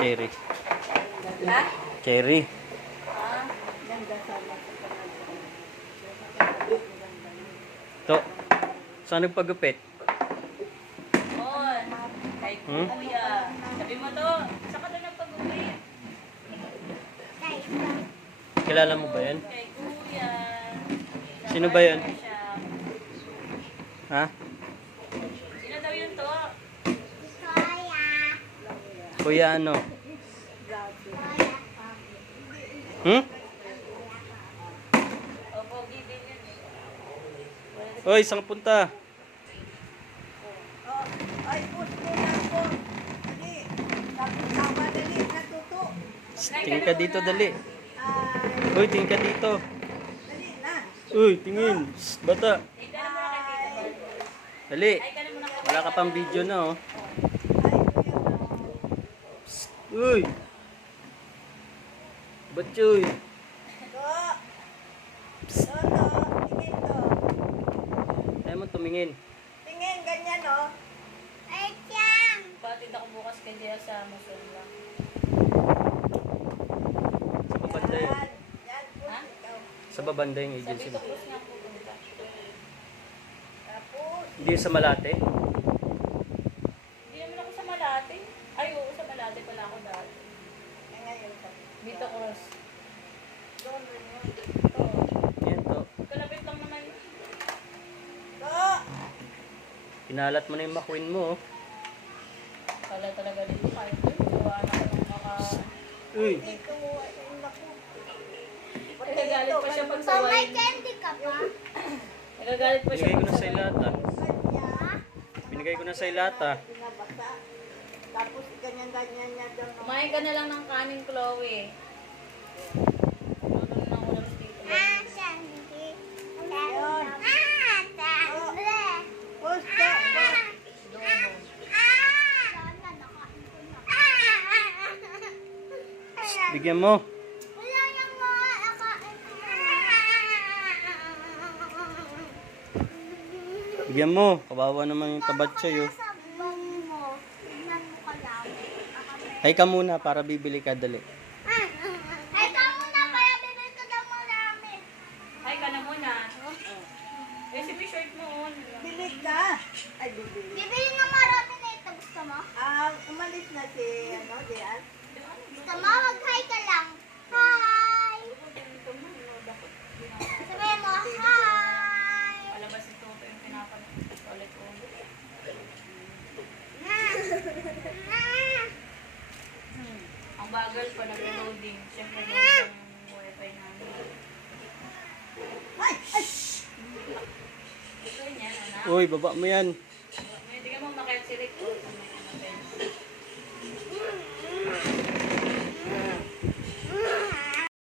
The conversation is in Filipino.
Cherry. Ha? Cherry. Ah, Ganda sana. To. Saan nagpagupit? on. Kay kuya. Sabi mo to, saka to nagpag-uwi. Kilala mo ba yan? Kay kuya. Sino ba yan? Siya. Ha? Sino daw yun to? Kuya ano? Hmm? Opo, gibin yun eh. Hoy, saan ka punta? Oh, ay, push mo lang po. Dali. Tama, dali. Natuto. Tingin ka dito, dali. Ay, Hoy, tingin ka dito. dali na. Uy, tingin. Shh, bata. Ay, ka na muna kay Tito. Dali. Ay, ka na muna kay Wala ka pang video na, oh. Ay, Uy. Batchoy. to. To. Tingin to. Ayaw mo tumingin. Tingin, ganyan, oh. Batid ako bukas kay Jia sa Musul lang. Sa babanda yun. Yan. Yan, push Ha? ikaw. Sa babanda yung Sabi agency ko, mo. push nga pupunta. Tapos, Hindi sa Malate. Hindi naman ako sa Malate. Ay, oo, sa Malate pala ako dati. ngayon to. Dito cross. Doon, doon. Ito. Yan to. Kalapit lang naman yun. To. Pinalat mo na yung makwin mo, oh. Kala talaga dito kahit yun. Gawa na ko ng maka... Uy. Hindi ko, ay, naku. Nagagalit pa siya pag sa wine. Nagagalit pa siya Binigay ko pag na sa sa wine. ilata. Kanya. Binigay ko na sa ilata. Pinabasa. Tapos ganyan-ganyan niya doon. Kumain ka na lang ng kanin, Chloe. Luto na ng ulam dito. Pusto. Adobo. Bigyan mo. Bigyan mo. Kawawa naman yung tabatsoy, oh. Hay ka muna para bibili ka, dali. Hi ka na muna. Eh, si shirt mo on. Bili ka. Ay, bibili. Bibili ng marami na ito. Gusto mo? Umalis na si, Diaz. Gusto mo? Mag-hi ka lang. Hi! Sabihin mo, hi! Palabas ito yung pinapag-ulit ko. Ang bagal pa nag-loading. Siyempre, load ang wifi namin. Ay! Ay! Ito yan, anak. Uy, baba mo yan. Hindi ka mo makayat si Rick.